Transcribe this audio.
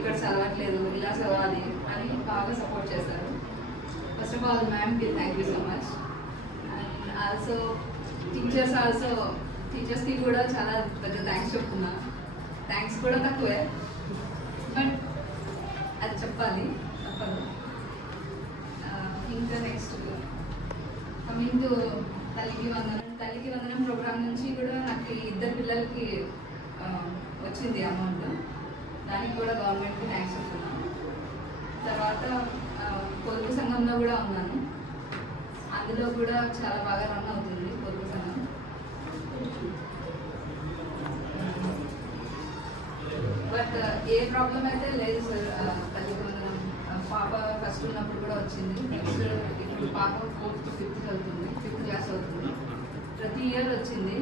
ఇక్కడ చదవట్లేదు ఇలా చదవాలి అని బాగా సపోర్ట్ చేశారు. ఫస్ట్ ఆఫ్ ఆల్ మ్యామ్కి thank you so much. And also టీచర్స్కి కూడా చాలా పెద్ద థ్యాంక్స్ చెప్తున్నా. థ్యాంక్స్ కూడా తక్కువే, బట్ అది చెప్పాలి తప్పదు. ఇంకా నెక్స్ట్ కమింగ్ టు తల్లికి వందనం ప్రోగ్రామ్ నుంచి కూడా నాకు 2 పిల్లలకి వచ్చింది అమౌంట్. దానికి కూడా గవర్నమెంట్కి థ్యాంక్స్ చెప్తున్నాను. తర్వాత పొదుపు సంఘంలో కూడా ఉన్నాను. అందులో కూడా చాలా బాగా రన్ అవుతుంది పొదుపు సంఘం. బట్ ఏ ప్రాబ్లం అయితే లేదు సార్. తల్లికి వందనం పాప ఫస్ట్ ఉన్నప్పుడు కూడా వచ్చింది. నెక్స్ట్ ఇప్పుడు పాప 4th, 5th చదువుతుంది, 5th క్లాస్ అవుతుంది. ప్రతి ఇయర్ వచ్చింది.